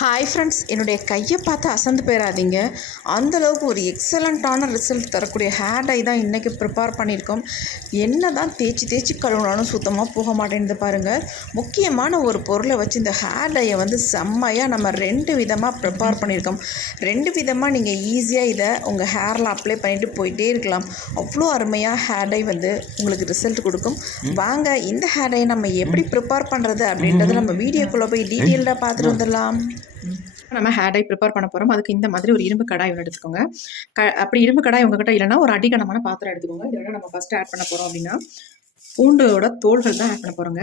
Hi friends என்னுடைய கையை பார்த்து அசந்து போயிடாதீங்க அந்தளவுக்கு ஒரு எக்ஸலண்ட்டான ரிசல்ட் தரக்கூடிய ஹேர் டை தான் இன்றைக்கி ப்ரிப்பேர் பண்ணியிருக்கோம். என்ன தான் தேய்ச்சி தேய்ச்சி கழுவினாலும் சுத்தமாக போக மாட்டேங்குது பாருங்கள் முக்கியமான ஒரு பொருளை வச்சு இந்த ஹேர் டையை வந்து செம்மையாக நம்ம ரெண்டு விதமாக ப்ரிப்பேர் பண்ணியிருக்கோம். ரெண்டு விதமாக நீங்கள் ஈஸியாக இதை உங்கள் ஹேரில் அப்ளை பண்ணிவிட்டு போயிட்டே இருக்கலாம். அவ்வளோ அருமையாக ஹேர் டை வந்து உங்களுக்கு ரிசல்ட் கொடுக்கும். வாங்க இந்த ஹேர் டை நம்ம எப்படி ப்ரிப்பேர் பண்ணுறது அப்படின்றத நம்ம வீடியோக்குள்ளே போய் டீட்டெயில்டாக பார்த்துட்டு வந்துடலாம். நம்ம ஹேர் டை ப்ரிப்பேர் பண்ண போகிறோம் அதுக்கு இந்த மாதிரி ஒரு இரும்பு கடாய் ஒன்று எடுத்துக்கோங்க. க அப்படி இரும்பு கடாய் உங்ககிட்ட இல்லைன்னா ஒரு அடிகனமான பாத்திரம் எடுத்துக்கோங்க. இதோட நம்ம ஃபஸ்ட்டு ஆட் பண்ண போகிறோம் அப்படின்னா பூண்டோட தோள்கள் தான் ஆட் பண்ண போகிறோங்க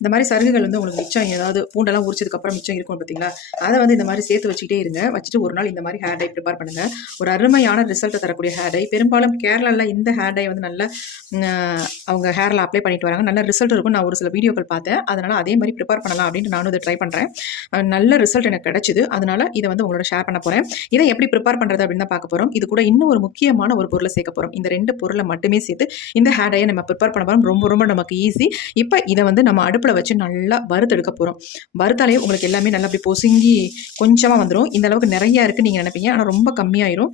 இந்த மாதிரி சருகுகள் வந்து உங்களுக்கு மிச்சம் ஏதாவது பூண்டெல்லாம் உரிச்சதுக்கப்புறம் மிச்சம் இருக்கும் பார்த்தீங்களா? அதை வந்து இந்த மாதிரி சேர்த்து வச்சுக்கிட்டே இருங்க. வச்சுட்டு ஒரு நாள் இந்த மாதிரி ஹேர் டை ப்ரிப்பேர் பண்ணுங்கள் ஒரு அருமையான ரிசல்ட்டை தரக்கூடிய ஹேர் டை பெரும்பாலும் கேரளாவில் இந்த ஹேர் டை வந்து நல்ல அவங்க ஹேரில் அப்ளை பண்ணிட்டு வராங்க. நல்ல ரிசல்ட் இருக்கும். நான் ஒரு சில வீடியோக்கள் பார்த்தேன். அதனால் அதே மாதிரி ப்ரிப்பேர் பண்ணலாம் அப்படின்ட்டு நானும் இதை ட்ரை பண்ணுறேன் நல்ல ரிசல்ட் எனக்கு கிடைச்சிது. அதனால் இதை வந்து உங்களோட ஷேர் பண்ண போகிறேன் இதை எப்படி ப்ரிப்பேர் பண்ணுறது அப்படின்னு தான் பார்க்க போகிறோம் இது கூட இன்னும் ஒரு முக்கியமான ஒரு பொருளை சேர்க்க போகிறோம் இந்த ரெண்டு பொருளை மட்டுமே சேர்த்து இந்த ஹேர் டையை நம்ம ப்ரிப்பேர் பண்ண போகிறோம் ரொம்ப ரொம்ப நமக்கு ஈஸி இப்போ இதை வந்து நம்ம அடுப்பு அடுப்பில் வச்சு நல்லா வறுத்தெடுக்க போகிறோம் வறுத்தாலே உங்களுக்கு எல்லாமே நல்லா அப்படி பொசுங்கி கொஞ்சமாக வந்துடும் இந்த அளவுக்கு நிறையா இருக்குன்னு நீங்கள் நினைப்பீங்க. ஆனால் ரொம்ப கம்மியாயிரும்.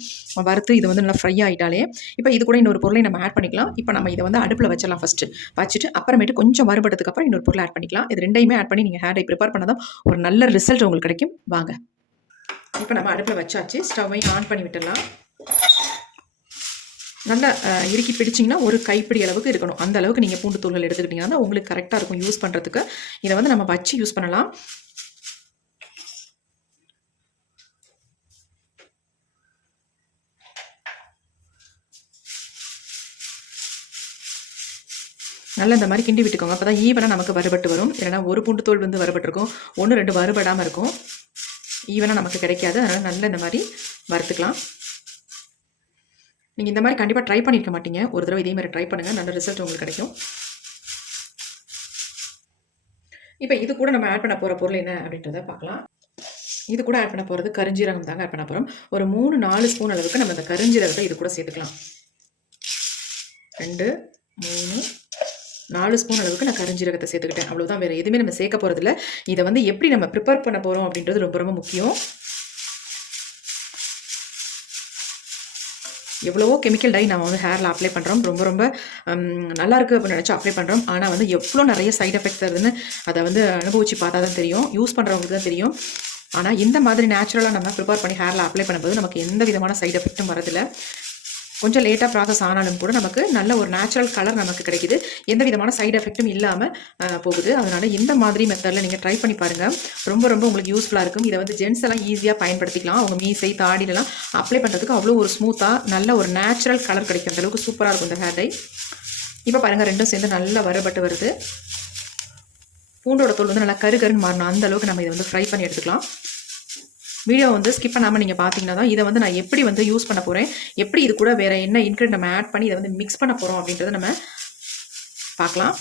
வறுத்து இது வந்து நல்லா ஃப்ரை ஆகிட்டாலே இப்போ இது கூட இன்னொரு பொருளை நம்ம ஆட் பண்ணிக்கலாம். இப்போ நம்ம இதை வந்து அடுப்பில் வச்சிடலாம் ஃபஸ்ட்டு வச்சுட்டு அப்புறமேட்டு கொஞ்சம் வறுபட்டதுக்கப்புறம் இன்னொரு பொருளை ஆட் பண்ணிக்கலாம். இது ரெண்டையுமே ஆட் பண்ணி நீங்கள் ஹேர் டை ப்ரிப்பேர் பண்ணாதான் ஒரு நல்ல ரிசல்ட் உங்களுக்கு கிடைக்கும். வாங்க. இப்போ நம்ம அடுப்பில் வச்சாச்சு. ஸ்டவ்வையும் ஆன் பண்ணி விட்டுடலாம். நல்லா இறுக்கி பிடிச்சிங்கன்னா ஒரு கைப்பிடி அளவுக்கு இருக்கணும். அந்த அளவுக்கு நீங்கள் பூண்டு தூள்கள் எடுத்துக்கிட்டிங்கன்னா உங்களுக்கு கரெக்டாக இருக்கும் யூஸ் பண்ணுறதுக்கு இதை வந்து நம்ம வச்சு யூஸ் பண்ணலாம். நல்லா இந்த மாதிரி கிண்டி விட்டுக்கோங்க. அப்போ தான் ஈவனாக நமக்கு வறுபட்டு வரும். இல்லைன்னா ஒரு பூண்டு தோல் வந்து வறுபட்டிருக்கும். ஒன்று ரெண்டு வறுபடாமல் இருக்கும். ஈவனாக நமக்கு கிடைக்காது. அதனால் நல்லா இந்த மாதிரி வறுத்துக்கலாம். நீங்கள் இந்த மாதிரி கண்டிப்பாக ட்ரை பண்ணியிருக்க மாட்டீங்க. ஒரு தடவை இதே மாதிரி ட்ரை பண்ணுங்கள் நல்ல ரிசல்ட் உங்களுக்கு கிடைக்கும். இப்போ இது கூட நம்ம ஆட் பண்ண போகிற பொருள் என்ன அப்படின்றத பார்க்கலாம். இது கூட ஆட் பண்ண போகிறது கருஞ்சீரகம் தாங்க ஆட் பண்ண போகிறோம் ஒரு மூணு நாலு ஸ்பூன் அளவுக்கு நம்ம இந்த கருஞ்சீரகத்தை இது கூட சேர்த்துக்கலாம். ரெண்டு மூணு நாலு ஸ்பூன் அளவுக்கு நான் கருஞ்சீரகத்தை சேர்த்துக்கிட்டேன். அவ்வளோதான் வேறு எதுவுமே நம்ம சேர்க்க போகிறதில்ல இதை வந்து எப்படி நம்ம ப்ரிப்பேர் பண்ண போகிறோம் அப்படின்றது ரொம்ப ரொம்ப முக்கியம். எவ்வளவோ கெமிக்கல் டை நம்ம வந்து ஹேரில் அப்ளை பண்ணுறோம் ரொம்ப ரொம்ப நல்லாயிருக்கு நல்லா அப்படின்னு நினச்சி அப்ளை பண்ணுறோம் ஆனால் வந்து எவ்வளோ நிறைய சைட் எஃபெக்ட் வருதுன்னு அதை வந்து அனுபவிச்சு பார்த்தா தான் தெரியும். யூஸ் பண்ணுறவங்களுக்கு தான் தெரியும். ஆனால் இந்த மாதிரி நேச்சுரலாக நம்ம ப்ரிப்பேர் பண்ணி ஹேரில் அப்ளை பண்ணும்போது நமக்கு எந்த விதமான சைட் எஃபெக்ட்டும் வரதில்லை கொஞ்சம் லேட்டாக ப்ராசஸ் ஆனாலும் கூட நமக்கு நல்ல ஒரு நேச்சுரல் கலர் நமக்கு கிடைக்குது. எந்த விதமான சைடு எஃபெக்ட்டும் இல்லாமல் போகுது. அதனால் இந்த மாதிரி மெத்தடில் நீங்கள் ட்ரை பண்ணி பாருங்கள் ரொம்ப ரொம்ப உங்களுக்கு யூஸ்ஃபுல்லாக இருக்கும். இதை வந்து ஜென்ஸ் எல்லாம் ஈஸியாக பயன்படுத்திக்கலாம். அவங்க மீசை தாடிலலாம் அப்ளை பண்ணுறதுக்கு அவ்வளோ ஒரு ஸ்மூத்தாக நல்ல ஒரு நேச்சுரல் கலர் கிடைக்கும். அந்தளவுக்கு சூப்பராக இருக்கும் இந்த ஹேர் டை இப்போ பாருங்கள் ரெண்டும் சேர்ந்து நல்லா வறுபட்டு வருது. பூண்டோட தோல் வந்து நல்லா கருகருன்னு மாறணும். அந்த அளவுக்கு நம்ம இதை வந்து ஃப்ரை பண்ணி எடுத்துக்கலாம். வீடியோ வந்து ஸ்கிப் பண்ணாமல் நீங்கள் பார்த்தீங்கன்னா தான் இதை வந்து நான் எப்படி வந்து யூஸ் பண்ண போகிறேன் எப்படி இது கூட வேறு என்ன இன்க்ரீட் நம்ம ஆட் பண்ணி இதை வந்து மிக்ஸ் பண்ண போகிறோம் அப்படின்றத நம்ம பார்க்கலாம்.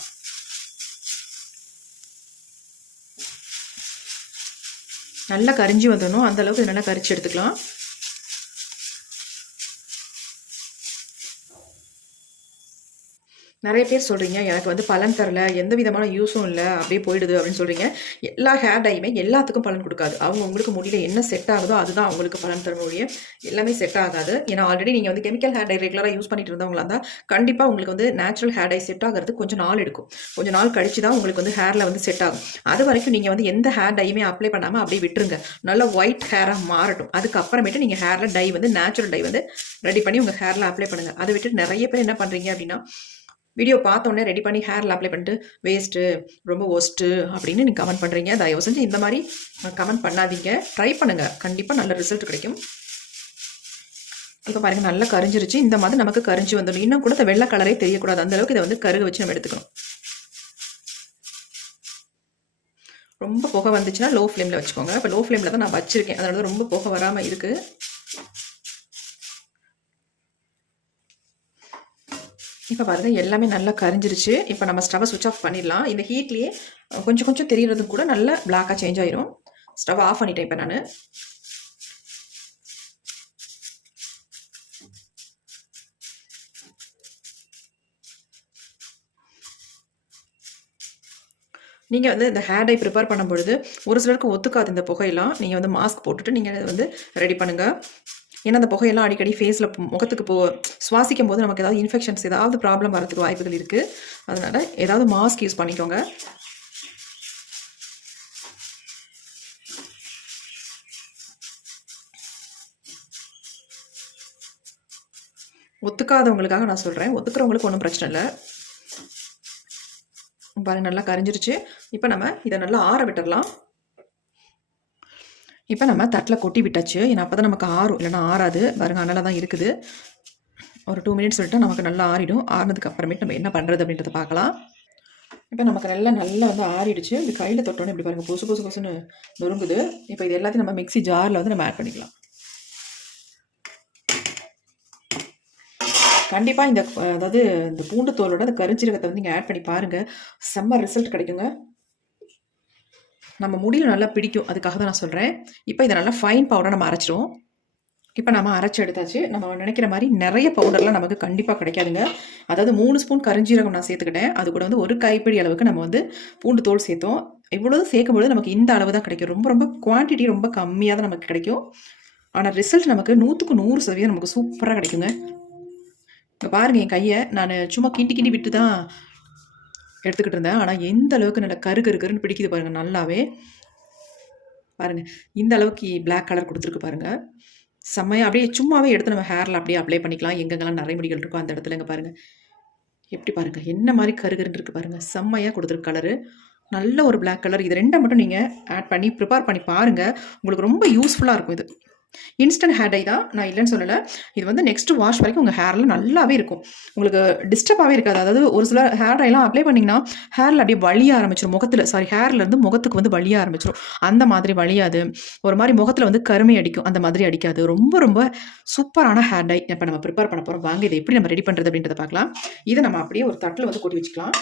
நல்லா கரிஞ்சி வந்துடணும். அந்த அளவுக்கு இது நல்லா கரிச்சு எடுத்துக்கலாம். நிறைய பேர் சொல்கிறீங்க எனக்கு வந்து பலன் தரல எந்த விதமான யூஸும் இல்லை அப்படியே போயிடுது அப்படின்னு சொல்கிறீங்க எல்லா ஹேர் டையுமே எல்லாத்துக்கும் பலன் கொடுக்காது. அவங்க உங்களுக்கு முடியல என்ன செட் ஆகுதோ அதுதான் அவங்களுக்கு பலன் தர முடியும் எல்லாமே செட் ஆகாது. ஏன்னா ஆல்ரெடி நீங்கள் வந்து கெமிக்கல் ஹேர் டை ரெகுலராக யூஸ் பண்ணிட்டு இருந்தவங்களா இருந்தால் கண்டிப்பாக உங்களுக்கு வந்து நேச்சுரல் ஹேர் டை செட் ஆகிறது கொஞ்சம் நாள் எடுக்கும். கொஞ்சம் நாள் கழிச்சு தான் உங்களுக்கு வந்து ஹேரில் வந்து செட் ஆகும். அது வரைக்கும் நீங்கள் வந்து எந்த ஹேர் டையுமே அப்ளை பண்ணாமல் அப்படியே விட்டுருங்க. நல்ல ஒயிட் ஹேராக மாறட்டும். அதுக்கப்புறமேட்டு நீங்கள் ஹேரில் டை வந்து நேச்சுரல் டை வந்து ரெடி பண்ணி உங்கள் ஹேரில் அப்ளை பண்ணுங்கள் அதை விட்டு நிறைய பேர் என்ன பண்ணுறீங்க அப்படின்னா வீடியோ பார்த்தோன்னே ரெடி பண்ணி ஹேரில் அப்ளை பண்ணிட்டு வேஸ்ட்டு ரொம்ப ஒஸ்ட்டு அப்படின்னு நீங்கள் கமெண்ட் பண்ணுறீங்க தயவு செஞ்சு இந்த மாதிரி கமெண்ட் பண்ணாதீங்க. ட்ரை பண்ணுங்கள் கண்டிப்பாக நல்ல ரிசல்ட் கிடைக்கும். இப்போ பாருங்கள் நல்லா கரிஞ்சிருச்சு. இந்த மாதிரி நமக்கு கரிஞ்சு வந்துடும். இன்னும் கூட இந்த வெள்ளை கலரே தெரியக்கூடாது. அந்தளவுக்கு இதை வந்து கருக வச்சு நம்ம எடுத்துக்கணும். ரொம்ப புகை வந்துச்சுன்னா லோ ஃப்ளேமில் வச்சுக்கோங்க. இப்போ லோ ஃப்ளேமில் தான் நான் வச்சுருக்கேன். அதனால ரொம்ப புகை வராமல் இருக்குது இப்போ பாருங்கள் எல்லாமே நல்லா கரிஞ்சிருச்சு. இப்போ நம்ம ஸ்டவ்வை சுவிச் ஆஃப் பண்ணிடலாம். இந்த ஹீட்லேயே கொஞ்சம் கொஞ்சம் தெரிகிறது கூட நல்லா பிளாக்காக சேஞ்ச் ஆயிரும். ஸ்டவ் ஆஃப் பண்ணிட்டேன் இப்போ நான். நீங்கள் வந்து இந்த ஹேர் டை ப்ரிப்பேர் பண்ணும்பொழுது ஒரு சிலருக்கு ஒத்துக்காது இந்த புகையெல்லாம். நீங்கள் வந்து மாஸ்க் போட்டுட்டு நீங்கள் வந்து ரெடி பண்ணுங்கள் ஏன்னா அந்த புகையெல்லாம் அடிக்கடி ஃபேஸில் முகத்துக்கு போ சுவாசிக்கும் போது நமக்கு ஏதாவது இன்ஃபெக்ஷன்ஸ் ஏதாவது ப்ராப்ளம் வரதுக்கு வாய்ப்புகள் இருக்குது அதனால் ஏதாவது மாஸ்க் யூஸ் பண்ணிக்கோங்க. ஒத்துக்காதவங்களுக்காக நான் சொல்கிறேன் ஒத்துக்கிறவங்களுக்கு ஒன்றும் பிரச்சனை இல்லை. பாருங்கள் நல்லா கரைஞ்சிருச்சு. இப்போ நம்ம இதை நல்லா ஆற விட்டுடலாம் இப்போ நம்ம தட்டில் கொட்டி விட்டாச்சு. ஏன்னா அப்போ தான் நமக்கு ஆறும். இல்லைன்னா ஆறாது. பாருங்கள் அனலாக தான் இருக்குது. ஒரு டூ மினிட்ஸ் விட்டால் நமக்கு நல்லா ஆறிடும். ஆறினதுக்கு அப்புறமேட்டு நம்ம என்ன பண்ணுறது அப்படின்றத பார்க்கலாம். இப்போ நமக்கு நல்லா நல்லா வந்து ஆறிடுச்சு. இப்படி கையில் தொட்டோன்னே இப்படி பாருங்கள் புசு புதுசு பொசுன்னு நொறுங்குது. இப்போ இது எல்லாத்தையும் நம்ம மிக்ஸி ஜாரில் வந்து நம்ம ஆட் பண்ணிக்கலாம். கண்டிப்பாக இந்த அதாவது இந்த பூண்டு தோலோட அந்த கரிஞ்சீரகத்தை வந்து நீங்கள் ஆட் பண்ணி பாருங்கள் செம்ம ரிசல்ட் கிடைக்குங்க. நம்ம முடியில் நல்லா பிடிக்கும். அதுக்காக தான் நான் சொல்கிறேன் இப்போ இதை நல்லா ஃபைன் பவுடர் நம்ம அரைச்சிடுவோம். இப்போ நம்ம அரைச்சி எடுத்தாச்சு. நம்ம நினைக்கிற மாதிரி நிறைய பவுடர்லாம் நமக்கு கண்டிப்பாக கிடைக்காதுங்க. அதாவது மூணு ஸ்பூன் கரிஞ்சீரகம் நான் சேர்த்துக்கிட்டேன். அது கூட வந்து ஒரு கைப்பிடி அளவுக்கு நம்ம வந்து பூண்டு தோல் சேர்த்தோம். இவ்வளோ சேர்க்கும்பொழுது நமக்கு இந்த அளவு தான் கிடைக்கும். ரொம்ப ரொம்ப குவான்டிட்டி ரொம்ப கம்மியாக தான் நமக்கு கிடைக்கும். ஆனால் ரிசல்ட் நமக்கு நூற்றுக்கு நூறு சதவீதம் நமக்கு சூப்பராக கிடைக்குங்க. இப்போ பாருங்கள் என் கையை. நான் சும்மா கிண்டி கிண்டி விட்டு தான் எடுத்துக்கிட்டு இருந்தேன். ஆனால் எந்த அளவுக்கு நல்லா கரு கரு கருன்னு பிடிக்குது பாருங்கள் நல்லாவே. பாருங்கள் இந்த அளவுக்கு பிளாக் கலர் கொடுத்துருக்கு பாருங்கள் செம்மையாக அப்படியே சும்மாவே எடுத்து நம்ம ஹேரில் அப்படியே அப்ளை பண்ணிக்கலாம். எங்கெங்கெல்லாம் நிறைய முடிகள் இருக்கோ அந்த இடத்துல இங்கே பாருங்கள் எப்படி பாருங்கள் என்ன மாதிரி கருகருன்னு இருக்குது பாருங்கள் செம்மையாக கொடுத்துருக்கு கலரு நல்ல ஒரு பிளாக் கலர் இது ரெண்டை மட்டும் நீங்கள் ஆட் பண்ணி ப்ரிப்பேர் பண்ணி பாருங்கள் உங்களுக்கு ரொம்ப யூஸ்ஃபுல்லாக இருக்கும் இது. இன்ஸ்டன்ட் ஹேர் டை தான் நான் இல்லைன்னு சொல்லலை. இது வந்து நெக்ஸ்ட் வாஷ் வரைக்கும் உங்கள் ஹேரில் நல்லாவே இருக்கும். உங்களுக்கு டிஸ்டர்பாகவே இருக்காது. அதாவது ஒரு சில ஹேர் டைலாம் அப்ளை பண்ணிங்கன்னா ஹேரில் அப்படியே வலிய ஆரம்பிச்சிடும் முகத்தில் சாரி ஹேர்லேருந்து முகத்துக்கு வந்து வலிய ஆரம்பிச்சிடும் அந்த மாதிரி வழியாது ஒரு மாதிரி முகத்தில் வந்து கருமை அடிக்கும். அந்த மாதிரி அடிக்காது. ரொம்ப ரொம்ப சூப்பரான ஹேர் டை இப்போ நம்ம ப்ரிப்பேர் பண்ண போகிறோம் வாங்க இதை எப்படி நம்ம ரெடி பண்ணுறது அப்படின்றத பார்க்கலாம். இதை நம்ம அப்படியே ஒரு தட்டில் வந்து கொட்டி வச்சுக்கலாம்.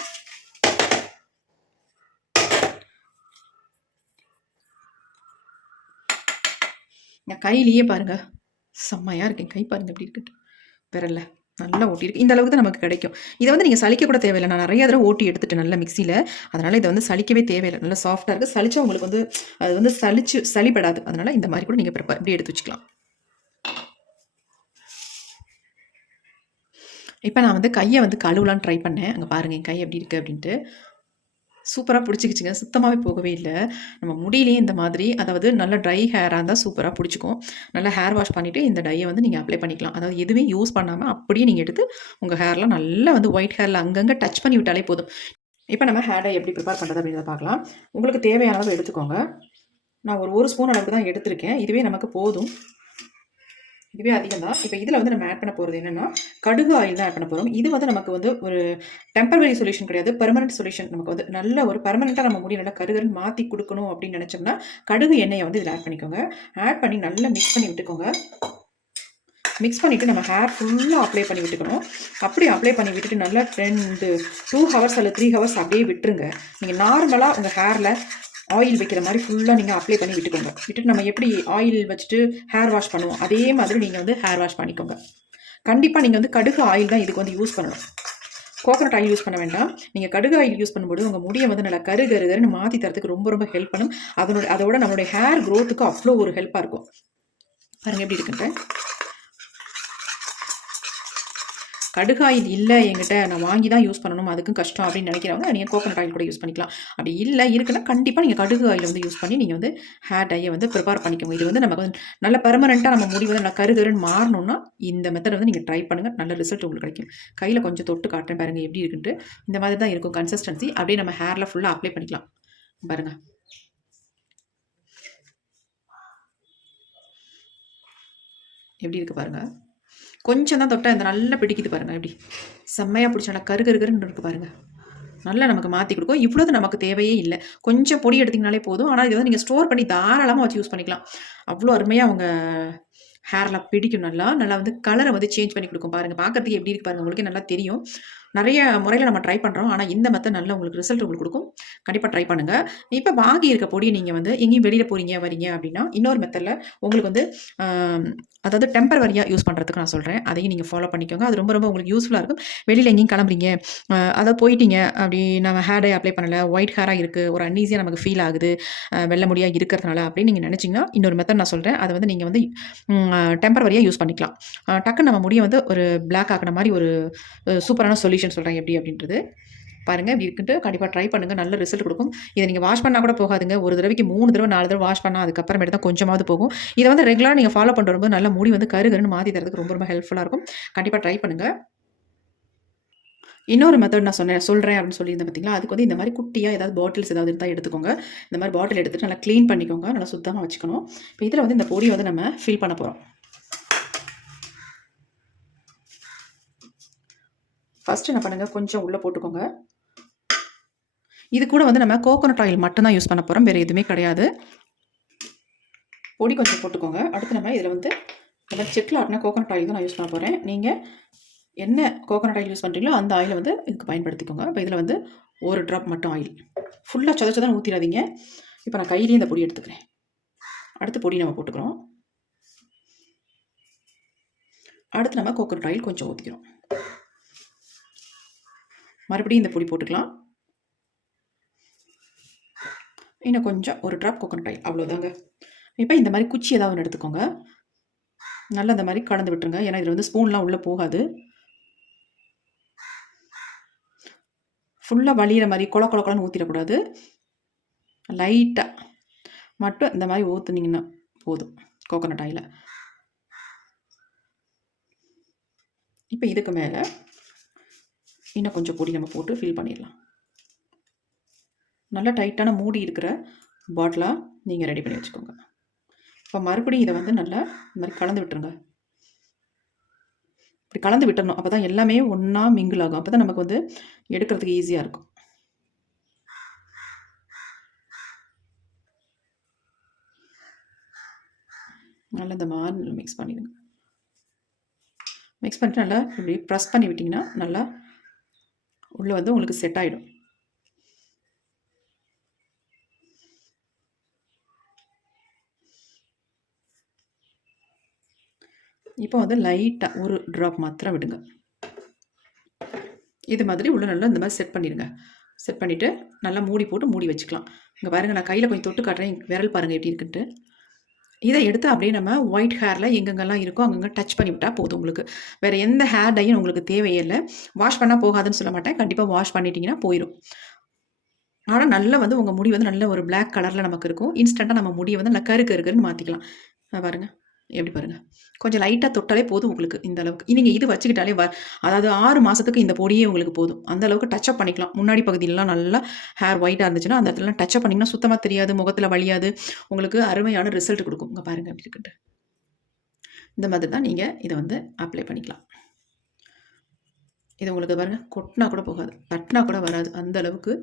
என் கையிலேயே பாருங்கள் செம்மையாக இருக்கேன். கை பாருங்கள் எப்படி இருக்குது விரல்ல நல்லா ஓட்டியிருக்கு இந்த அளவுக்கு தான் நமக்கு கிடைக்கும். இதை வந்து நீங்கள் சலிக்க கூட தேவையில்லை. நான் நிறைய தடவை ஓட்டி எடுத்துட்டேன் நல்ல மிக்சியில் அதனால் இதை வந்து சலிக்கவே தேவையில்லை. நல்லா சாஃப்டாக இருக்குது சளிச்சா உங்களுக்கு வந்து அது வந்து சளிச்சு சளிப்படாது அதனால் இந்த மாதிரி கூட நீங்கள் ப்ரிப்பேர் இப்படி எடுத்து வச்சுக்கலாம். இப்போ நான் வந்து கையை வந்து கழுவலான்னு ட்ரை பண்ணேன். அங்கே பாருங்கள் என் கை எப்படி இருக்குது அப்படின்ட்டு. சூப்பராக பிடிச்சிக்கிச்சுங்க. சுத்தமாகவே போகவே இல்லை. நம்ம முடியிலேயே இந்த மாதிரி அதாவது நல்ல ட்ரை ஹேராக இருந்தால் சூப்பராக பிடிச்சிக்கும். நல்லா ஹேர் வாஷ் பண்ணிவிட்டு இந்த டையை வந்து நீங்கள் அப்ளை பண்ணிக்கலாம். அதாவது எதுவுமே யூஸ் பண்ணாமல் அப்படியே நீங்கள் எடுத்து உங்கள் ஹேர்லாம் நல்லா வந்து ஒயிட் ஹேரில் அங்கங்கே டச் பண்ணி விட்டாலே போதும். இப்போ நம்ம ஹேர் டை எப்படி ப்ரிப்பேர் பண்ணுறது அப்படின்றத பார்க்கலாம். உங்களுக்கு தேவையான அளவு எடுத்துக்கோங்க. நான் ஒரு ஒரு ஸ்பூன் அளவுக்கு தான் எடுத்திருக்கேன். இதுவே நமக்கு போதும். இதுவே அதிகம் தான் இப்போ இதில் வந்து நம்ம ஆட் பண்ண போகிறது என்னென்னா கடுகு ஆயில் தான் ஆட் பண்ண போகிறோம் இது வந்து நமக்கு வந்து ஒரு டெம்பரவரி சொல்யூஷன் கிடையாது. பெர்மனன்ட் சொல்யூஷன் நமக்கு வந்து நல்ல ஒரு பர்மனெண்ட்டாக நம்ம முடி நல்லா கருகருன்னு மாற்றி கொடுக்கணும் அப்படின்னு நினச்சோம்னா கடுகு எண்ணெயை வந்து இதில் ஆட் பண்ணிக்கோங்க. ஆட் பண்ணி நல்லா மிக்ஸ் பண்ணி விட்டுக்கோங்க. மிக்ஸ் பண்ணிவிட்டு நம்ம ஹேர் ஃபுல்லாக அப்ளை பண்ணி விட்டுக்கணும். அப்படி அப்ளை பண்ணி விட்டுட்டு நல்லா ரெண்டு டூ ஹவர்ஸ் அல்லது த்ரீ ஹவர்ஸ் அப்படியே விட்டுருங்க. நீங்கள் நார்மலாக உங்கள் ஹேரில் ஆயில் வைக்கிற மாதிரி ஃபுல்லாக நீங்கள் அப்ளை பண்ணி விட்டுக்கோங்க. விட்டுட்டு நம்ம எப்படி ஆயில் வச்சுட்டு ஹேர் வாஷ் பண்ணுவோம் அதே மாதிரி நீங்கள் வந்து ஹேர் வாஷ் பண்ணிக்கோங்க. கண்டிப்பாக நீங்கள் வந்து கடுகு ஆயில் தான் இதுக்கு வந்து யூஸ் பண்ணணும். கோகனட் ஆயில் யூஸ் பண்ண வேண்டாம். நீங்கள் கடுகு ஆயில் யூஸ் பண்ணும்போது உங்கள் முடியை வந்து நல்லா கரு கருகருன்னு மாற்றி தரத்துக்கு ரொம்ப ரொம்ப ஹெல்ப் பண்ணும். அதனோட அதோட நம்மளுடைய ஹேர் க்ரோத்துக்கு அவ்வளோ ஒரு ஹெல்ப்பாக இருக்கும். பாருங்கள் எப்படி இருக்குன்ட்டு. கடுகு ஆயில் இல்லை என்கிட்ட நான் வாங்கி தான் யூஸ் பண்ணணும் அதுக்கும் கஷ்டம் அப்படின்னு நினைக்கிறவங்க நீங்கள் கோகனட் ஆயில் கூட யூஸ் பண்ணிக்கலாம். அப்படி இல்லை இருக்குன்னா கண்டிப்பாக நீங்கள் கடுகு ஆயில் வந்து யூஸ் பண்ணி நீங்கள் வந்து ஹேர் டையை வந்து ப்ரிப்பேர் பண்ணிக்கோங்க. இது வந்து நமக்கு வந்து நல்ல பெர்மனெண்ட்டாக நம்ம முடி வந்து நல்லா கருகருன்னு மாறணும்னா இந்த மெத்தட் வந்து நீங்கள் ட்ரை பண்ணுங்கள் நல்ல ரிசல்ட் உங்களுக்கு கிடைக்கும். கையில் கொஞ்சம் தொட்டு காட்டுறேன் பாருங்கள் எப்படி இருக்குன்ட்டு. இந்த மாதிரி தான் இருக்கும் கன்சிஸ்டன்சி அப்படியே நம்ம ஹேரில் ஃபுல்லாக அப்ளை பண்ணிக்கலாம். பாருங்கள் எப்படி இருக்குது பாருங்கள் கொஞ்சம் தான் தொட்டால் இந்த நல்லா பிடிக்குது பாருங்கள் எப்படி? செம்மையாக பிடிச்ச நல்லா கரு கருகருன்னு இருக்கு பாருங்கள் நல்லா நமக்கு மாற்றி கொடுக்கும். இவ்வளோது நமக்கு தேவையே இல்லை. கொஞ்சம் பொடி எடுத்திங்கனாலே போதும். ஆனால் இதை வந்து நீங்கள் ஸ்டோர் பண்ணி தாராளமாக வச்சு யூஸ் பண்ணிக்கலாம். அவ்வளோ அருமையாக அவங்க ஹேரில் பிடிக்கும். நல்லா நல்லா வந்து கலரை வந்து சேஞ்ச் பண்ணி கொடுக்கும் பாருங்கள் பார்க்குறதுக்கு எப்படி இருக்கு பாருங்கள் உங்களுக்கே நல்லா தெரியும். நிறைய முறையில் நம்ம ட்ரை பண்ணுறோம் ஆனால் இந்த மெத்தட் நல்ல உங்களுக்கு ரிசல்ட் உங்களுக்கு கொடுக்கும். கண்டிப்பாக ட்ரை பண்ணுங்கள் இப்போ வாங்கி இருக்க பொடியை நீங்கள் வந்து எங்கேயும் வெளியில் போகிறீங்க வரீங்க அப்படின்னா இன்னொரு மெத்தடில் உங்களுக்கு வந்து அதாவது டெம்பரவரியாக யூஸ் பண்ணுறதுக்கு நான் சொல்கிறேன் அதையும் நீங்கள் ஃபாலோ பண்ணிக்கோங்க. அது ரொம்ப ரொம்ப உங்களுக்கு யூஸ்ஃபுல்லாக இருக்கும். வெளியில் எங்கேயும் கிளம்புறீங்க. அஹ், அதாவது போயிட்டீங்க அப்படி நம்ம ஹேர் அப்ளை பண்ணலை. ஒயிட் ஹேராக இருக்குது ஒரு அன்ஈஸியாக நமக்கு ஃபீல் ஆகுது. வெள்ள வெள்ளை முடியாக இருக்கிறதுனால அப்படின்னு நீங்கள் நினச்சிங்கன்னா இன்னொரு மெத்தட் நான் சொல்கிறேன் அதை வந்து நீங்கள் வந்து டெம்பரவரியாக யூஸ் பண்ணிக்கலாம். டக்குன்னு நம்ம முடியை வந்து ஒரு பிளாக் ஆக்கின மாதிரி ஒரு சூப்பரான சொல்யூஷன் சொல்கிறேன் எப்படி அப்படின்றது பாருங்கள் இப்படி இருக்குன்ட்டு கண்டிப்பாக ட்ரை பண்ணுங்கள் நல்ல ரிசல்ட் கொடுக்கும். இதை நீங்கள் வாஷ் பண்ணால் கூட போகாதுங்க. ஒரு தடவைக்கு மூணு தடவை நாலு தடவை வாஷ் பண்ணால் அதுக்கப்புறமேட்டு தான் கொஞ்சமாவது போகும். இதை வந்து ரெகுலராக நீங்கள் ஃபாலோ பண்ணுற ரொம்ப நல்ல முடி வந்து கருகருன்னு மாற்றி தரதுக்கு ரொம்ப ரொம்ப ஹெல்ப்ஃபுல்லாக இருக்கும். கண்டிப்பாக ட்ரை பண்ணுங்கள் இன்னொரு மெத்தட் நான் சொன்னேன். சொல்கிறேன் அப்படின்னு சொல்லியிருந்தேன் பார்த்தீங்களா அதுக்கு வந்து இந்த மாதிரி குட்டியாக ஏதாவது பாட்டில்ஸ் ஏதாவது இருந்தால் எடுத்துக்கோங்க. இந்த மாதிரி பாட்டில் எடுத்துகிட்டு நல்லா க்ளீன் பண்ணிக்கோங்க. நல்லா சுத்தமாக வச்சுக்கணும். இப்போ இதில் வந்து இந்த பொடியை வந்து நம்ம ஃபில் பண்ண போகிறோம் ஃபஸ்ட்டு என்ன பண்ணுங்கள் கொஞ்சம் உள்ளே போட்டுக்கோங்க. இது கூட வந்து நம்ம கோகோனட் ஆயில் மட்டும்தான் யூஸ் பண்ண போகிறோம் வேறு எதுவுமே கிடையாது. பொடி கொஞ்சம் போட்டுக்கோங்க. அடுத்து நம்ம இதில் வந்து இந்த செக்கில் ஆட்டின கோகோனட் ஆயில் தான் நான் யூஸ் பண்ண போகிறேன் நீங்கள் என்ன கோகோனட் ஆயில் யூஸ் பண்ணுறீங்களோ அந்த ஆயிலை வந்து இதுக்கு பயன்படுத்திக்கோங்க. இப்போ இதில் வந்து ஒரு ட்ராப் மட்டும் ஆயில் ஃபுல்லாக சொதச்சு தான் ஊற்றிடாதீங்க இப்போ நான் கையிலேயே இந்த பொடி எடுத்துக்கிறேன். அடுத்து பொடி நம்ம போட்டுக்கிறோம். அடுத்து நம்ம கோகோனட் ஆயில் கொஞ்சம் ஊற்றிக்கிறோம் மறுபடியும் இந்த பொடி போட்டுக்கலாம். இன்னும் கொஞ்சம் ஒரு ட்ராப் கோகோனட் ஆயில் அவ்வளோதாங்க இப்போ இந்த மாதிரி குச்சி ஏதாவது ஒன்று எடுத்துக்கோங்க. நல்லா இந்த மாதிரி கலந்து விட்டுருங்க. ஏன்னா இதில் வந்து ஸ்பூன்லாம் உள்ளே போகாது. ஃபுல்லாக வலியிற மாதிரி கொல கொல கொலன்னு ஊற்றிடக்கூடாது லைட்டாக மட்டும் இந்த மாதிரி ஊற்றுனீங்கன்னா போதும் கோகோனட் ஆயில் இப்போ இதுக்கு மேலே இன்னும் கொஞ்சம் பொடி நம்ம போட்டு ஃபில் பண்ணிடலாம். நல்லா டைட்டான மூடி இருக்கிற பாட்டிலாக நீங்கள் ரெடி பண்ணி வச்சுக்கோங்க. இப்போ மறுபடியும் இதை வந்து நல்லா இந்த மாதிரி கலந்து விட்டுருங்க. இப்படி கலந்து விட்டுறணும். அப்போ தான் எல்லாமே ஒன்றா மிங்கிள் ஆகும். அப்போ தான் நமக்கு வந்து எடுக்கிறதுக்கு ஈஸியாக இருக்கும். நல்லா இந்த மாதிரி மிக்ஸ் பண்ணிடுங்க. மிக்ஸ் பண்ணிட்டு நல்லா இப்படி ப்ரெஸ் பண்ணி விட்டிங்கன்னா நல்லா உள்ளே வந்து உங்களுக்கு செட் ஆகிடும் இப்போ வந்து லைட்டாக ஒரு ட்ராப் மாத்திரம் விடுங்க. இது மாதிரி உள்ள நல்லா இந்த மாதிரி செட் பண்ணிடுங்க. செட் பண்ணிவிட்டு நல்லா மூடி போட்டு மூடி வச்சுக்கலாம். இங்கே பாருங்கள் நான் கையில் கொஞ்சம் தொட்டு காட்டுறேன். விரல் பாருங்கள் எப்படி இருக்குன்ட்டு. இதை எடுத்து அப்படியே நம்ம ஒயிட் ஹேரில் எங்கெங்கெல்லாம் இருக்கோ அங்கங்கே டச் பண்ணி விட்டால் போதும் உங்களுக்கு. வேறு எந்த ஹேர் டையும் உங்களுக்கு தேவையே இல்லை. வாஷ் பண்ணால் போகாதுன்னு சொல்ல மாட்டேன். கண்டிப்பாக வாஷ் பண்ணிட்டீங்கன்னா போயிடும் ஆனால் நல்லா வந்து உங்கள் முடி வந்து நல்ல ஒரு பிளாக் கலரில் நமக்கு இருக்கும். இன்ஸ்டண்ட்டாக நம்ம முடியை வந்து நல்லா கரு இருக்குன்னு மாற்றிக்கலாம் பாருங்கள் எப்படி பாருங்கள் கொஞ்சம் லைட்டாக தொட்டாலே போதும் உங்களுக்கு இந்த அளவுக்கு. நீங்கள் இது வச்சுக்கிட்டாலே வ அதாவது ஆறு மாதத்துக்கு இந்த பொடியே உங்களுக்கு போதும். அந்த அளவுக்கு டச்சப் பண்ணிக்கலாம். முன்னாடி பகுதியிலலாம் நல்லா ஹேர் ஒயிட்டாக இருந்துச்சுன்னா அந்த இடத்துல டச்சப் பண்ணிங்கன்னா சுத்தமாக தெரியாது முகத்தில் வழியாது உங்களுக்கு அருமையான ரிசல்ட் கொடுக்கும். இங்கே பாருங்கள் அப்படி இருக்குன்ட்டு இந்த மாதிரி தான் நீங்கள் இதை வந்து அப்ளை பண்ணிக்கலாம். இது உங்களுக்கு பாருங்கள் கொட்டினா கூட போகாது. தட்டினா கூட வராது. அந்த அளவுக்கு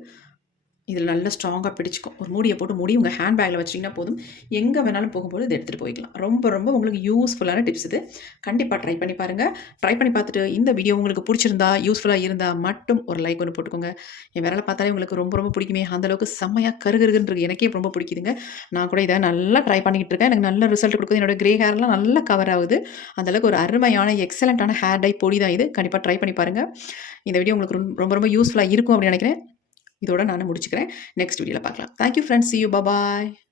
இதில் நல்லா ஸ்ட்ராங்காக பிடிச்சிக்கும். ஒரு மூடியை போட்டு மூடி உங்கள் ஹேண்ட் பேக்கில் வச்சிட்டிங்கன்னா போதும். எங்கே வேணாலும் போகும்போது இதை எடுத்துகிட்டு போய்க்கலாம். ரொம்ப ரொம்ப உங்களுக்கு யூஸ்ஃபுல்லான டிப்ஸ் இது. கண்டிப்பாக ட்ரை பண்ணி பாருங்கள் ட்ரை பண்ணி பார்த்துட்டு இந்த வீடியோ உங்களுக்கு பிடிச்சிருந்தா யூஸ்ஃபுல்லாக இருந்தால் மட்டும் ஒரு லைக் ஒன்று போட்டுக்கோங்க. என் விரலை பார்த்தாலே உங்களுக்கு ரொம்ப ரொம்ப பிடிக்குமே. அந்த அளவுக்கு செம்மையாக கருகருகுன்றது எனக்கே ரொம்ப பிடிக்குதுங்க. நான் கூட இதை நல்லா ட்ரை பண்ணிக்கிட்டு இருக்கேன். எனக்கு நல்ல ரிசல்ட் கொடுக்குது. என்னோட கிரே ஹேர்லாம் நல்லா கவர் ஆகுது. அந்தளவுக்கு ஒரு அருமையான எக்ஸலண்ட்டான ஹேர் டை பொடி தான் இது. கண்டிப்பாக ட்ரை பண்ணி பாருங்கள் இந்த வீடியோ உங்களுக்கு ரொம்ப ரொம்ப யூஸ்ஃபுல்லாக இருக்கும் அப்படின்னு நினைக்கிறேன். இதோட நான் முடிச்சுக்கிறேன். நெக்ஸ்ட் வீடியோவில் பார்க்கலாம். Thank you friends you bye